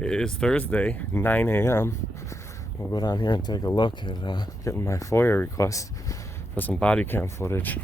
It is Thursday, 9 a.m. We'll go down here and take a look at getting my FOIA request for some body cam footage.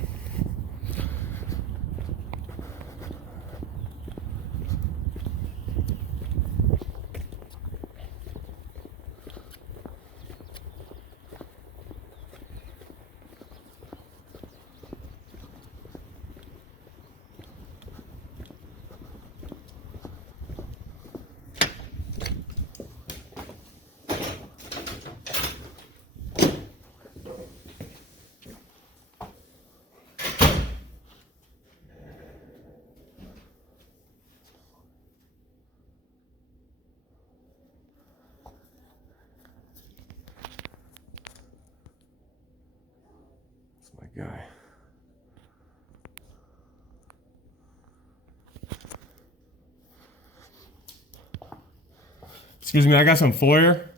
My guy. Excuse me, I got some FOIA.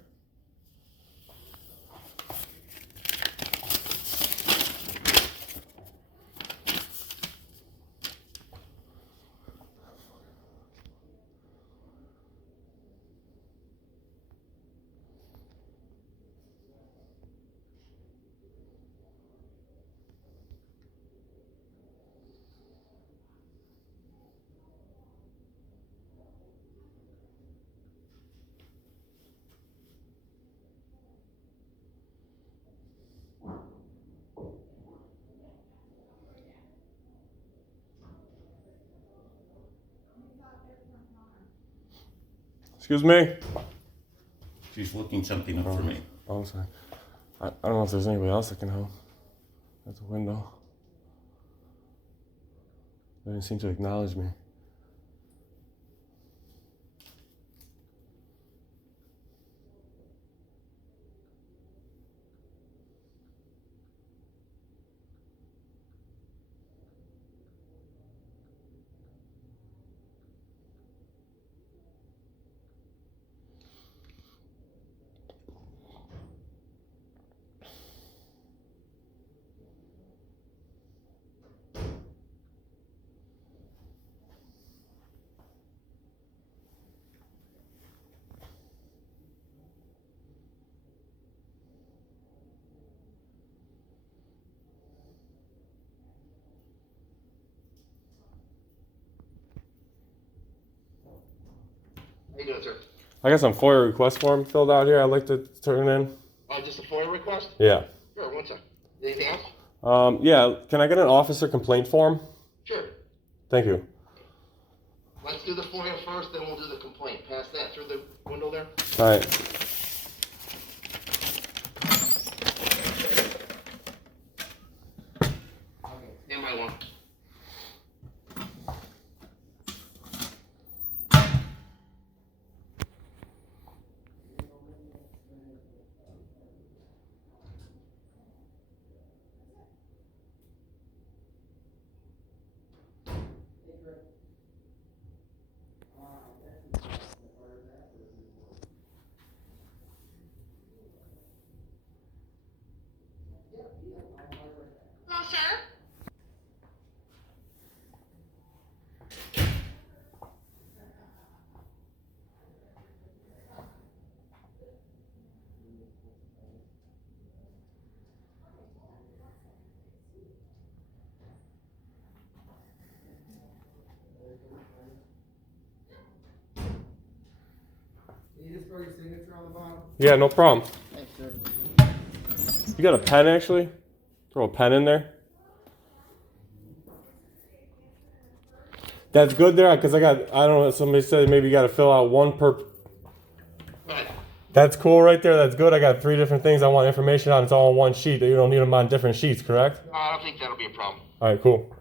Excuse me. She's looking something up for me. Oh, sorry. I don't know if there's anybody else that can help. At the window. They didn't seem to acknowledge me. How you doing, sir? I got some FOIA request form filled out here. I'd like to turn in. Just a FOIA request? Yeah. Sure, one sec. Anything else? Yeah. Can I get an officer complaint form? Sure. Thank you. Let's do the FOIA first, then we'll do the complaint. Pass that through the window there. All right. Okay, stand by one. Hello, sir. Can you just throw your signature on the bottom? Yeah, no problem. Thanks, sir. You got a pen, actually? Throw a pen in there. That's good there, because I don't know, somebody said maybe you got to fill out one per. Right. That's cool right there. That's good. I got 3 different things I want information on. It's all on one sheet. You don't need them on different sheets, correct? I don't think that'll be a problem. All right, cool.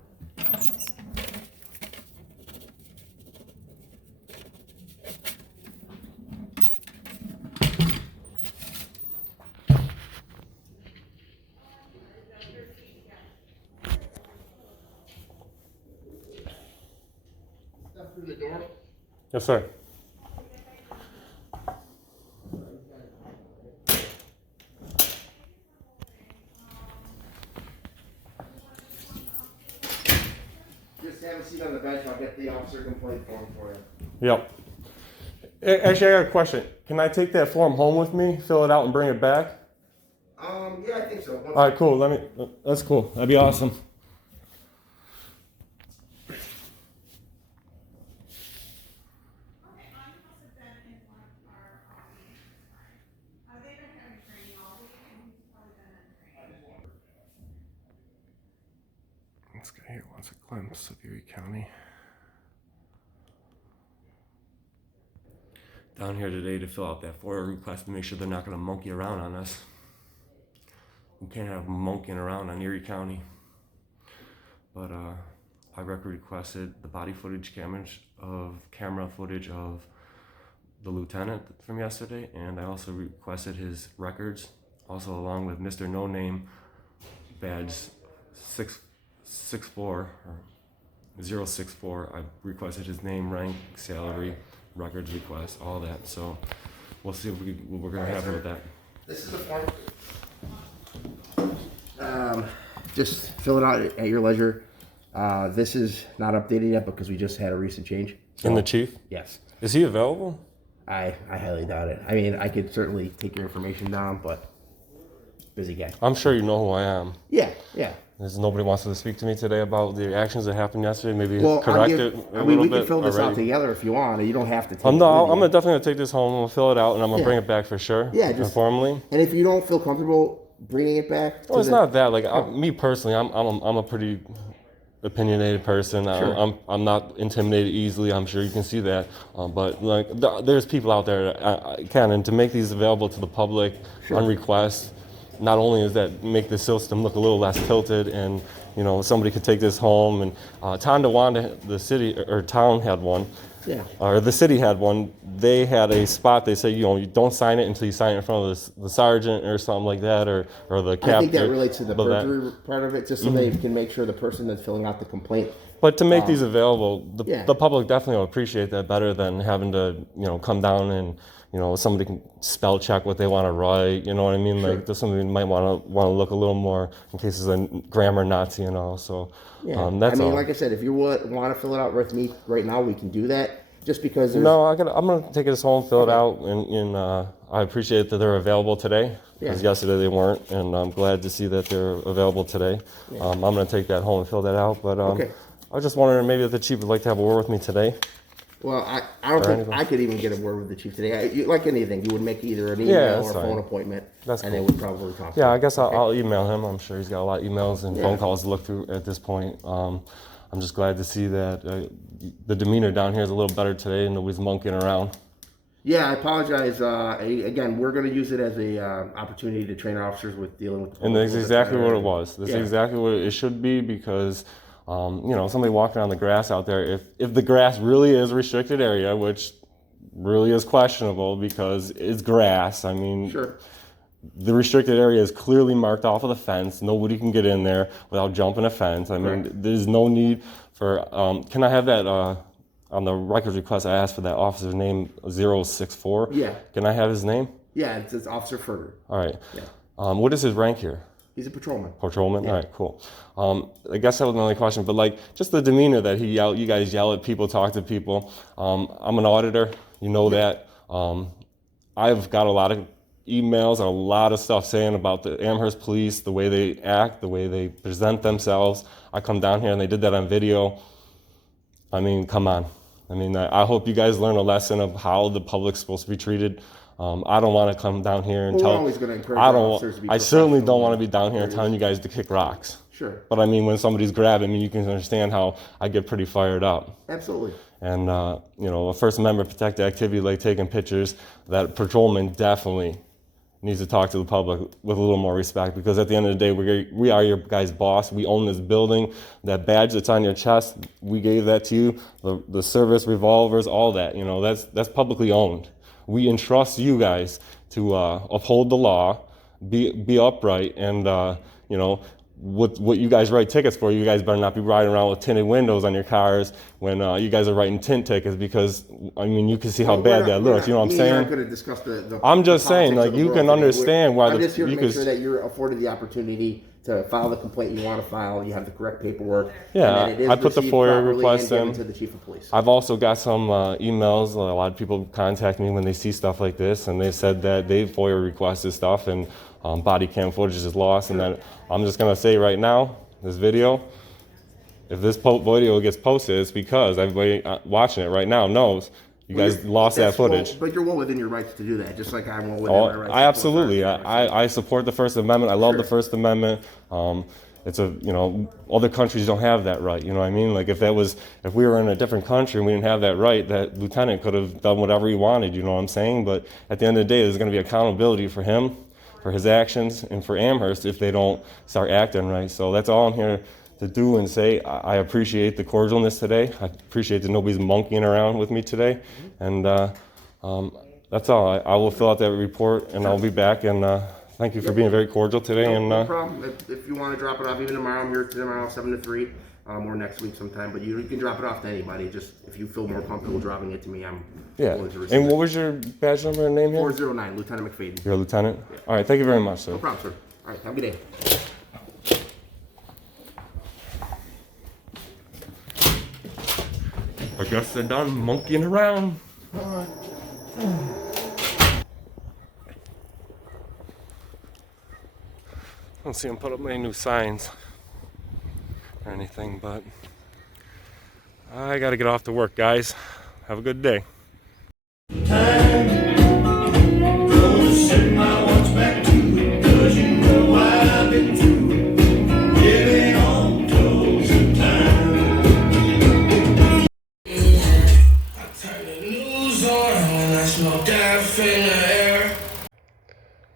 Step through the door. Yes, sir. Just have a seat on the bench. I'll get the officer complaint form for you. Yep. Actually, I got a question. Can I take that form home with me, fill it out, and bring it back? Yeah, I think so. All right, cool. That's cool. That'd be awesome. This guy here wants a glimpse of Erie County. Down here today to fill out that FOIA request to make sure they're not going to monkey around on us. We can't have monkeying around on Erie County. But I requested the body footage camera footage of the lieutenant from yesterday, and I also requested his records, also along with Mr. No Name badge 664 or 064. I requested his name, rank, salary, records request, all that. So we'll see what we're going to happen with that. This is the form. Just fill it out at your leisure. This is not updated yet because we just had a recent change. So, And the chief? Yes. Is he available? I highly doubt it. I mean, I could certainly take your information down, but busy guy. I'm sure you know who I am. Yeah, yeah. There's nobody wants to speak to me today about the actions that happened yesterday. Maybe Well, correct it a little we bit can fill this out already. together if you want. You don't have to take I'm it with you. gonna definitely take this home. I'm gonna fill it out and I'm gonna bring it back for sure. Yeah, just informally. And if you don't feel comfortable bringing it back, Well, it's not that. Like me personally, I'm a pretty opinionated person. Sure. I'm not intimidated easily. I'm sure you can see that. But like, there's people out there that can, and to make these available to the public on request, not only does that make the system look a little less tilted, and somebody could take this home. And Tonawanda, the city or town had one. Yeah. Or the city had one. They had a spot. They say, you don't sign it until you sign it in front of the sergeant or something like that, or the captain. I think that relates to the perjury part of it, just so they can make sure the person that's filling out the complaint. But to make these available, Yeah. the public definitely will appreciate that better than having to, come down and, somebody can spell check what they want to write. You know what I mean? Sure. Like, there's somebody who might want to look a little more in case it's a grammar Nazi and all. So Yeah. that's all. Like I said, if you want to fill it out with me right now, we can do that. Just because there's... No, I'm gonna take this home, fill it out, and I appreciate that they're available today because yesterday they weren't, and I'm glad to see that they're available today. Yeah. I'm gonna take that home and fill that out. But Okay. I was just wondering maybe if the chief would like to have a word with me today. Well, I don't think anything. I could even get a word with the chief today. Like anything, you would make either an email or a fine. phone appointment, That's and cool. they would probably talk to Yeah, you. I guess I'll email him. I'm sure he's got a lot of emails and phone calls to look through at this point. I'm just glad to see that the demeanor down here is a little better today and nobody's monkeying around. Yeah, I apologize. Again, we're going to use it as a opportunity to train our officers with dealing with the And public that's a little bit exactly better. what it was. That's Yeah. exactly what it should be because, somebody walking on the grass out there, if the grass really is a restricted area, which really is questionable because it's grass. I mean, Sure. the restricted area is clearly marked off of the fence. Nobody can get in there without jumping a fence. I mean, there's no need for, can I have that, on the records request, I asked for that officer's name, 064. Yeah. Can I have his name? Yeah, it's Officer Ferger. All right. Yeah. What is his rank here? He's a patrolman. Patrolman? Yeah. All right, cool. I guess that was my only question, but like just the demeanor that you guys yell at people, talk to people. I'm an auditor, you know that. I've got a lot of emails and a lot of stuff saying about the Amherst police, the way they act, the way they present themselves. I come down here and they did that on video. I mean, come on. I mean, I hope you guys learn a lesson of how the public's supposed to be treated. I don't want to come down here and Well, tell. we're always gonna encourage I our don't. officers to be I certainly professional don't want to be down here telling you guys to kick rocks. Sure. But I mean, when somebody's grabbing me, you can understand how I get pretty fired up. Absolutely. And a First Amendment protected activity like taking pictures, that patrolman definitely needs to talk to the public with a little more respect because at the end of the day, we are your guys' boss. We own this building. That badge that's on your chest, we gave that to you. The service revolvers, all that. That's publicly owned. We entrust you guys to uphold the law, be upright, and what you guys write tickets for, you guys better not be riding around with tinted windows on your cars when you guys are writing tint tickets because, I mean, you can see how bad that looks. You know what I'm saying? We're not going to discuss the I'm just saying, politics like, of the you world can today. understand why I'm just here to you make could- sure that you're afforded the opportunity to file the complaint you want to file. You have the correct paperwork. Yeah, and that it is I put the received FOIA properly request and given in. to the chief of police. I've also got some emails. A lot of people contact me when they see stuff like this, and they said that they FOIA requested stuff, and body cam footage is lost. And then I'm just gonna say right now, this video, if this video gets posted, it's because everybody watching it right now knows you guys lost that footage. But you're well within your rights to do that, just like I'm well within my rights. I absolutely. I support the First Amendment. I love the First Amendment. It's other countries don't have that right. You know what I mean? Like if we were in a different country and we didn't have that right, that lieutenant could have done whatever he wanted. You know what I'm saying? But at the end of the day, there's going to be accountability for him, for his actions, and for Amherst if they don't start acting right. So that's all I'm here to do and say. I appreciate the cordialness today. I appreciate that nobody's monkeying around with me today. And that's all. I will fill out that report and I'll be back. And thank you for being very cordial today. No problem. If you want to drop it off, even tomorrow, I'm here tomorrow 7 to 3, or next week sometime. But you can drop it off to anybody. Just if you feel more comfortable dropping it to me, I'm willing to receive And it. what was your badge number and name here? 409, Lieutenant McFadden. You're a lieutenant? Yeah. All right, thank you very much, sir. No problem, sir. All right, have a good day. I guess they're done monkeying around. I don't see them put up any new signs or anything, but I gotta get off to work, guys. Have a good day.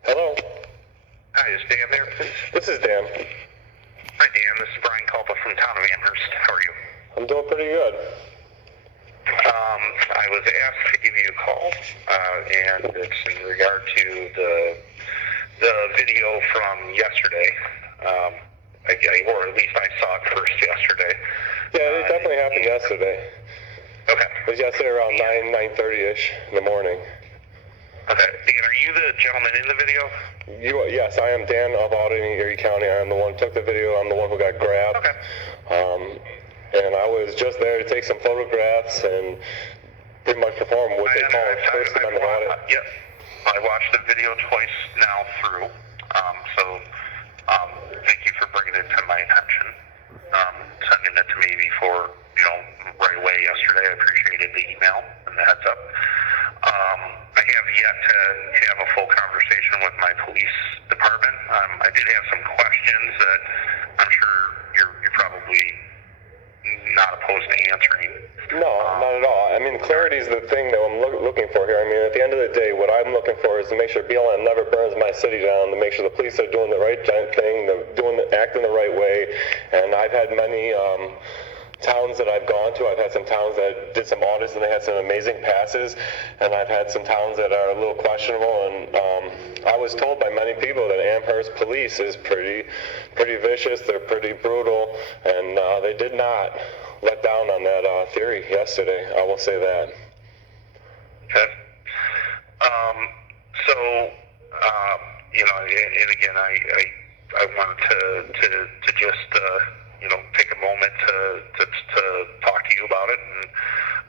Hello. Hi, is Dan there? This is Dan. Hi, Dan. This is Brian Kulpa from town of Amherst. How are you? I'm doing pretty good. I was asked to give you a call, and it's in regard to the video from yesterday. Or at least I saw it first yesterday. Yeah, it definitely happened yesterday. Okay. It was yesterday around 9:30ish in the morning. Okay. Dan, are you the gentleman in the video? Yes, I am Dan of Erie County. I am the one who took the video. I'm the one who got grabbed. Okay. And I was just there to take some photographs and pretty much perform what they call First Amendment audit. Yep. I watched the video twice now through. Thank you for bringing it to my attention. Sending it to me before, right away yesterday. I appreciated the email and the heads up. I have yet to have a full conversation with my police department. I did have some questions that I'm sure you're probably not opposed to answering. No, not at all. I mean, clarity is the thing that I'm looking for here. I mean, at the end of the day, what I'm looking for is to make sure BLM never burns my city down, to make sure the police are doing the right thing, acting the right way. And I've had many towns that I've gone to. I've had some towns that did some audits and they had some amazing passes, and I've had some towns that are a little questionable. And I was told by many people that Amherst police is pretty vicious. They're pretty brutal, and they did not let down on that theory yesterday. I will say that. Okay. And again, I wanted to just take a moment to talk to you about it. And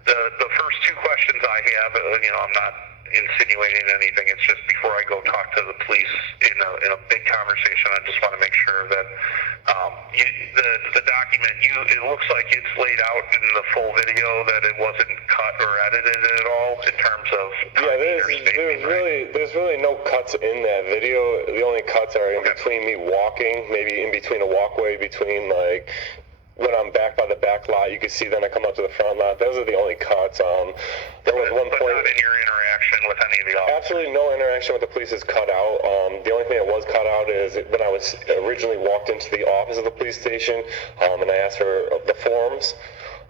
the first two questions I have, I'm not insinuating anything. It's just before I go talk to the police in a big conversation, I just want to make sure that the document, it looks like it's laid out in the full video, that it wasn't cut or edited at all in terms of there's really no cuts in that video. The only cuts are in between me walking, maybe in between a walkway, between like when I'm back by the back lot, you can see then I come up to the front lot. Those are the only cuts. There was one point. Not in your interaction with any of the officers? Absolutely no interaction with the police is cut out. The only thing that was cut out is when I was originally walked into the office of the police station, and I asked for the forms.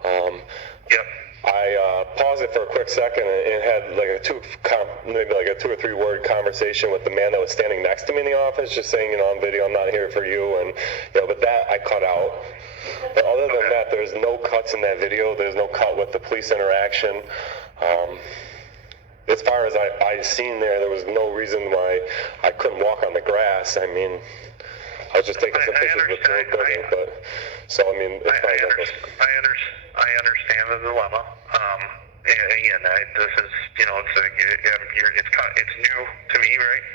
Yep. I paused it for a quick second and had like maybe a 2 or 3 word conversation with the man that was standing next to me in the office, just saying, on video, I'm not here for you, and but that I cut out. But other than that, there's no cuts in that video. There's no cut with the police interaction. As far as I seen there was no reason why I couldn't walk on the grass. I mean, I was just taking some pictures with the building, but so I mean, it's probably like this. I understand the dilemma. And again, this is, you know, it's new to me, right?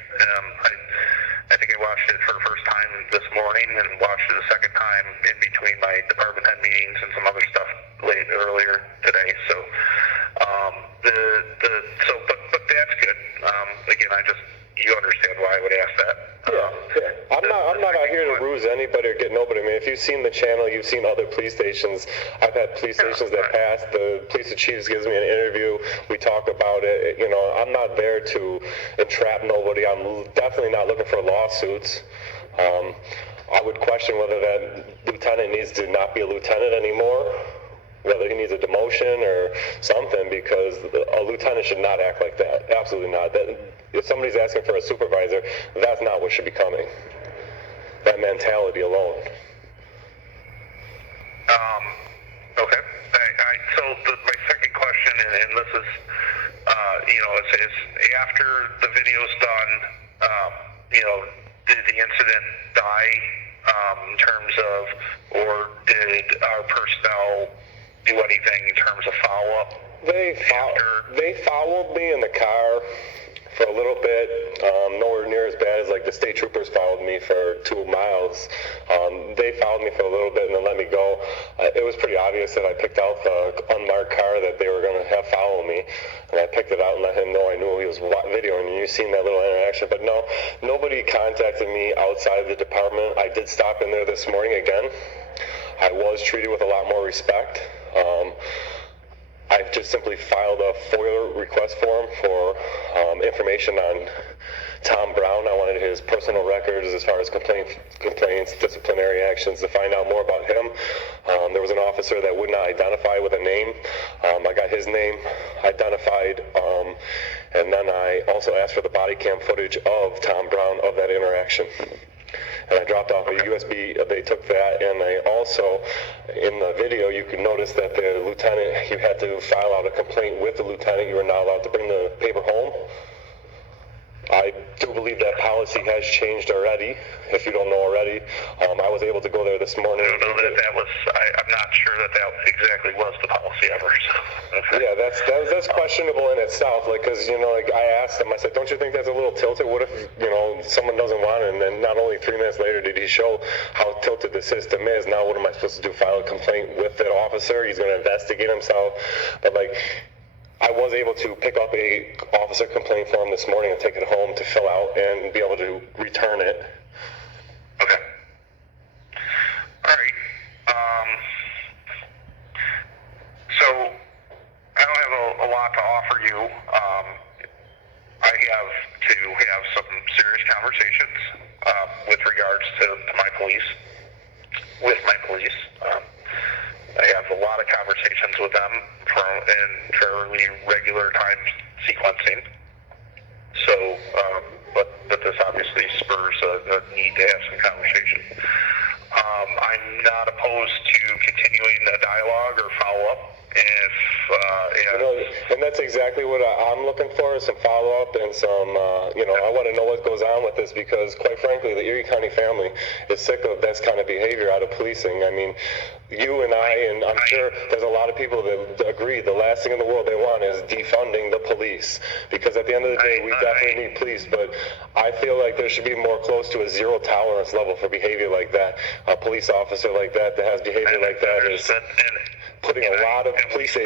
I think I watched it for the first time this morning and watched it a second time in between my department head meetings and some other stuff earlier today. So, but that's good. Again, you understand why I would ask that. Yeah. I'm not out here to ruse anybody or get nobody. I mean, if you've seen the channel, you've seen other police stations. I've had police stations that pass. The police chief gives me an interview. We talk about it. You know, I'm not there to entrap nobody. I'm definitely not looking for lawsuits. I would question whether that lieutenant needs to not be a lieutenant anymore, whether he needs a demotion or something, because a lieutenant should not act like that. Absolutely not. If somebody's asking for a supervisor, that's not what should be coming. That mentality alone. Okay. So my second question, and this is, you know, it says after the video's done, you know, did the incident die in terms of, or did our personnel do anything in terms of follow-up? They followed me in the car for a little bit, nowhere near as bad as like the state troopers followed me for 2 miles. They followed me for a little bit and then let me go. It was pretty obvious that I picked out the unmarked car that they were going to have follow me, and I picked it out and let him know I knew he was videoing, and you've seen that little interaction. But no, nobody contacted me outside of the department. I did stop in there this morning again. I was treated with a lot more respect. I've just simply filed a FOIA request form for information on Tom Brown. I wanted his personal records as far as complaints, disciplinary actions, to find out more about him. There was an officer that would not identify with a name. I got his name identified, and then I also asked for the body cam footage of Tom Brown of that interaction. And I dropped off a USB, they took that, and I also, in the video, you could notice that the lieutenant, you had to file out a complaint with the lieutenant. You were not allowed to bring the paper home. I do believe that policy has changed already, if you don't know already. I was able to go there this morning. I don't know that was, I'm not sure that exactly was the policy ever. So, okay. Yeah, that's questionable in itself, like, because, you know, like, I asked him, I said, don't you think that's a little tilted? What if, you know, someone doesn't want it? And then not only 3 minutes later did he show how tilted the system is. Now what am I supposed to do, file a complaint with that officer? He's going to investigate himself. But, like, I was able to pick up a officer complaint form this morning and take it home to fill out and be able to return it. Okay. All right. So I don't have a lot to offer you. I have to have some serious conversations with regards to my police, with my police. I have a lot of conversations with them in fairly regular time sequencing. So, but this obviously spurs a need to have some conversation. I'm not opposed to continuing a dialogue or follow-up if, you know, and that's exactly what I'm looking for, is some follow-up and some, you know, I want to know what goes on with this, because quite frankly, the Erie County family is sick of this kind of behavior out of policing. I mean, you and I, and I'm sure there's a lot of people that agree the last thing in the world they want is defunding the police, because at the end of the day, we definitely need police, but I feel like there should be more close to a zero tolerance level for behavior like that. A police officer like that has behavior like that is putting a lot of police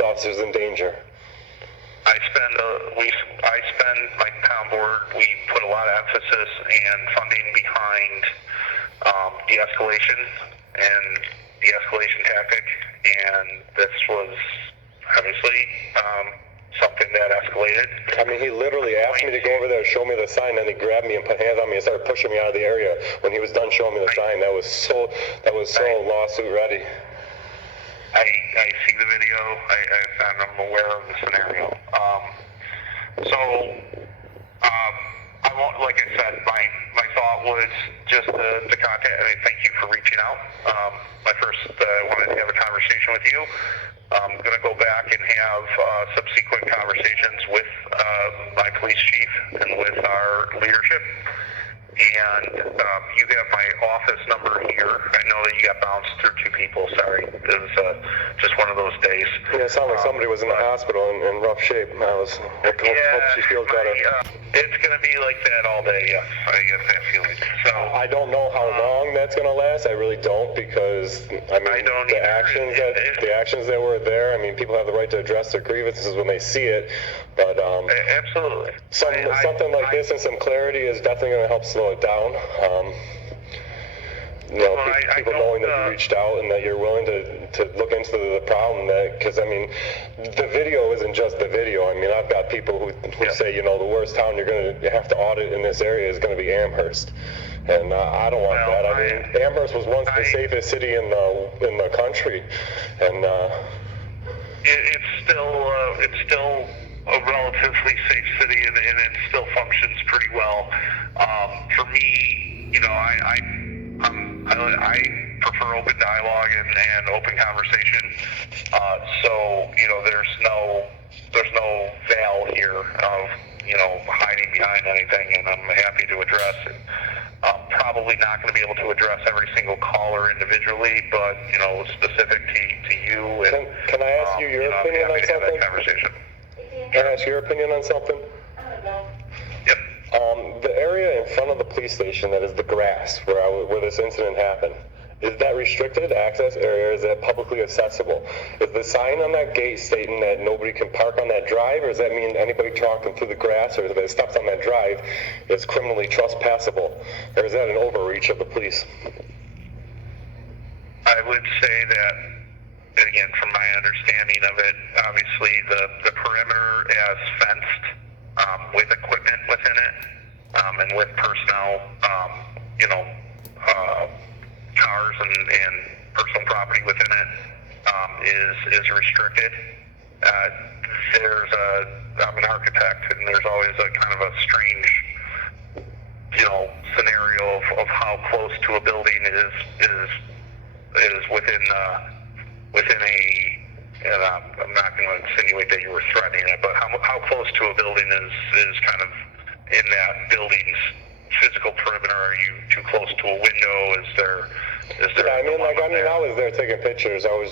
officers in danger. I spend my town board, we put a lot of emphasis and funding behind de-escalation and de-escalation tactic, and this was obviously something that escalated. I mean, he literally asked me to go over there, show me the sign, and he grabbed me and put hands on me and started pushing me out of the area. When he was done showing me the sign, that was so lawsuit ready. I see the video. I'm aware of the scenario. I won't, like I said, my thought was just to contact. I mean, thank you for reaching out. I wanted to have a conversation with you. I'm going to go back and have subsequent conversations with my police chief and with our leadership. And you sounded like somebody was in the hospital in rough shape. Hope she feels better. It's going to be like that all day, yes. I get that feeling. So I don't know how long that's going to last. I really don't, because I mean, the actions that were there. I mean, people have the right to address their grievances when they see it, but absolutely. Something like this and some clarity is definitely going to help slow it down. People knowing that you reached out and that you're willing to look into the problem, because I mean, the video isn't just the video. I mean, I've got people who say, the worst town you're going to have to audit in this area is going to be Amherst, and I don't want that. I mean, Amherst was once the safest city in the country, and it's still a relatively safe city, and it still functions pretty well. For me, I prefer open dialogue and open conversation. So there's no veil here of hiding behind anything, and I'm happy to address it. I'm probably not going to be able to address every single caller individually, but specific to you. And, can I ask you your opinion on something? Can I ask your opinion on something? Yep. The area in front of the police station that is the grass where this incident happened, is that restricted access area, or is that publicly accessible? Is the sign on that gate stating that nobody can park on that drive, or does that mean anybody walking through the grass or that stops on that drive is criminally trespassable? Or is that an overreach of the police? I would say that, again, from my understanding of it, obviously the perimeter as fenced with equipment within it and with personnel, cars and personal property within it is restricted. I'm an architect, and there's always a kind of a strange, scenario of how close to a building is within a, and I'm not going to insinuate that you were threatening it, but how close to a building is kind of in that building's physical perimeter? Are you too close to a window? Is there? I was there taking pictures. I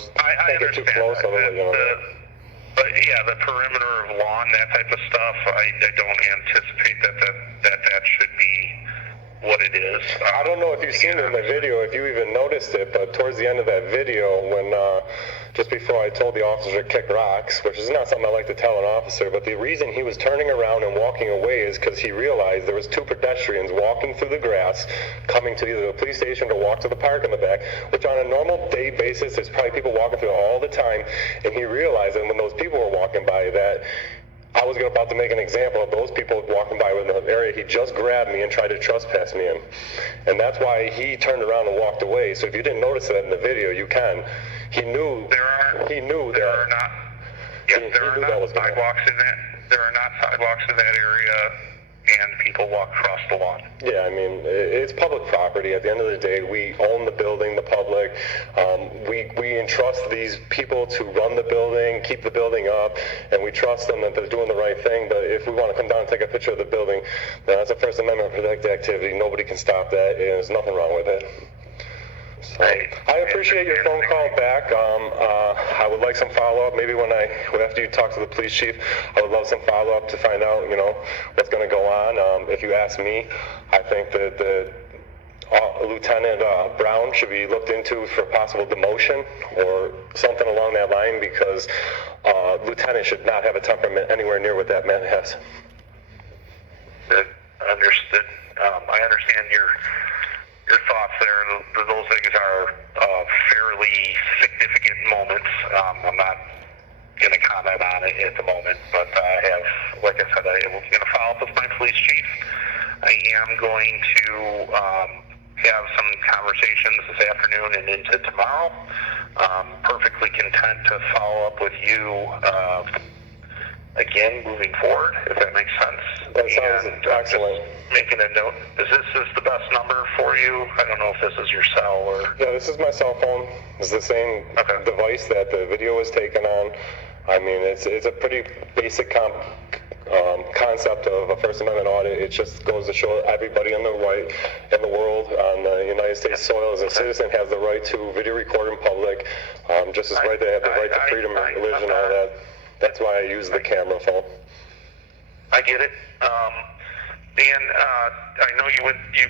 get too close. But yeah, the perimeter of lawn, that type of stuff, I don't anticipate that should be what it is. I don't know if you've seen it in the video, if you even noticed it, but towards the end of that video, when just before I told the officer to kick rocks, which is not something I like to tell an officer, but the reason he was turning around and walking away is because he realized there was two pedestrians walking through the grass, coming to either the police station or walk to the park in the back, which on a normal day basis, there's probably people walking through all the time, and he realized that when those people were walking by that I was about to make an example of those people walking by in the area he just grabbed me and tried to trespass me in. And that's why he turned around and walked away. So if you didn't notice that in the video, you can. He knew there are not sidewalks in that area, and people walk across the lawn. Yeah, I mean, it's public property. At the end of the day, we own the building, the public. We entrust these people to run the building, keep the building up, and we trust them that they're doing the right thing. But if we want to come down and take a picture of the building, that's a First Amendment protected activity. Nobody can stop that, and there's nothing wrong with it. So, I appreciate your phone call back. I would like some follow-up. Maybe after you talk to the police chief, I would love some follow-up to find out, what's going to go on. If you ask me, I think that Lieutenant Brown should be looked into for possible demotion or something along that line, because Lieutenant should not have a temperament anywhere near what that man has. Understood. I understand your thoughts there. Those things are fairly significant moments. I'm not going to comment on it at the moment, but I have, like I said, I'm going to follow up with my police chief. I am going to have some conversations this afternoon and into tomorrow. Perfectly content to follow up with you again moving forward, if that makes sense. That sounds excellent. Making a note. Is this the best number for you? I don't know if this is your cell or... Yeah, this is my cell phone. It's the same device that the video was taken on. I mean, it's a pretty basic concept of a First Amendment audit. It just goes to show everybody in the world on the United States soil as a citizen has the right to video record in public, just as right they have the right to freedom of religion and all that. That's why I use the camera phone. I get it. Dan, I know you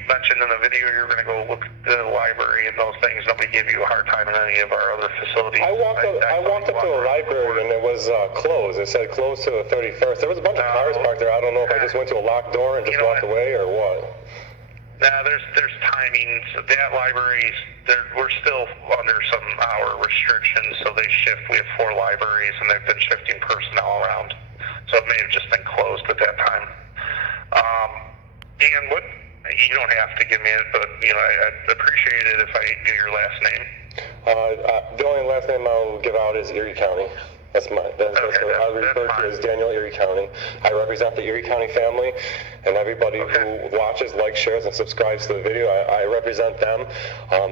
mentioned in the video you were going to go look at the library and those things. Nobody gave you a hard time in any of our other facilities. I walked up to the library and it was closed. It said closed to the 31st. There was a bunch of cars parked there. I don't know if I just went to a locked door and just walked away or what. Nah, there's timings. That library's we're still under some hour restrictions, so they shift. We have 4 libraries and they've been shifting personnel around, so it may have just been closed at that time. Dan, what, you don't have to give me it, but, I'd appreciate it if I knew your last name. The only last name I'll give out is Erie County. That's what I refer to as Daniel Erie County. I represent the Erie County family and everybody who watches, likes, shares, and subscribes to the video. I represent them.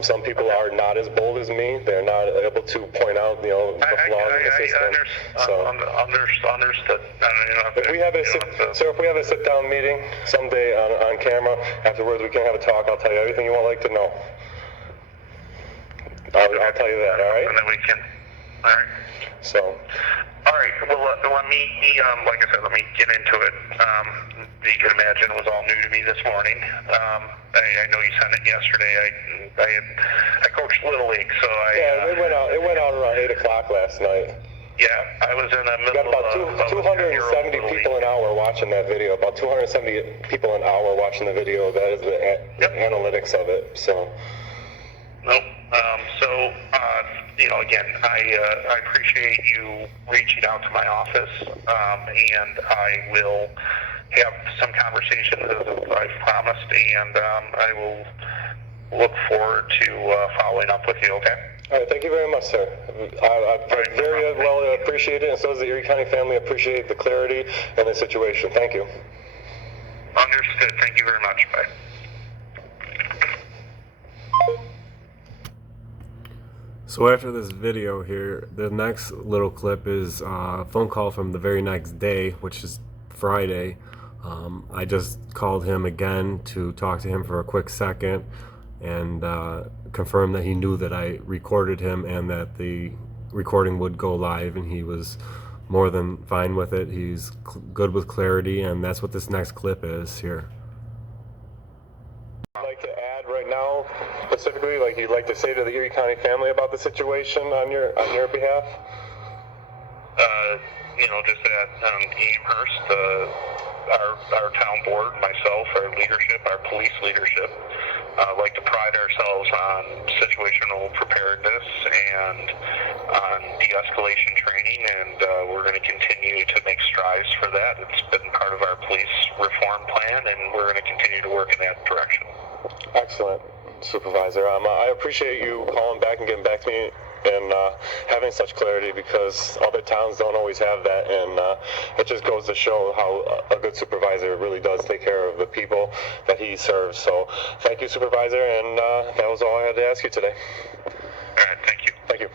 Some people are not as bold as me. They're not able to point out, the flaws in the system. Understood. If we have a sit-down meeting someday on camera, afterwards we can have a talk. I'll tell you everything you want to know. I'll tell you that. All right. And then we can. All right. So. All right. Well, let me, like I said, let me get into it. You can imagine it was all new to me this morning. I know you sent it yesterday. I coached Little League, so it went out around 8 o'clock last night. Yeah, I was in the middle. We got about 270 people an hour watching that video. About 270 people an hour watching the video. That is the analytics of it. So. Nope. Again, I appreciate you reaching out to my office, and I will have some conversations as I've promised, and I will look forward to following up with you, okay? All right, thank you very much, sir. I very well appreciate it, and so does the Erie County family appreciate the clarity and the situation. Thank you. Understood. Thank you very much. Bye. So after this video here, the next little clip is a phone call from the very next day, which is Friday. I just called him again to talk to him for a quick second and confirm that he knew that I recorded him and that the recording would go live, and he was more than fine with it. He's good with clarity, and that's what this next clip is here. I'd like to add right now, specifically, like you'd like to say to the Erie County family about the situation on your behalf? Just that Amherst, our town board, myself, our leadership, our police leadership, like to pride ourselves on situational preparedness and on de-escalation training, and we're going to continue to make strides for that. It's been part of our police reform plan, and we're going to continue to work in that direction. Excellent, Supervisor. I appreciate you calling back and getting back to me and having such clarity, because other towns don't always have that, and it just goes to show how a good supervisor really does take care of the people that he serves. So thank you, Supervisor, and that was all I had to ask you today. All right, thank you. Thank you.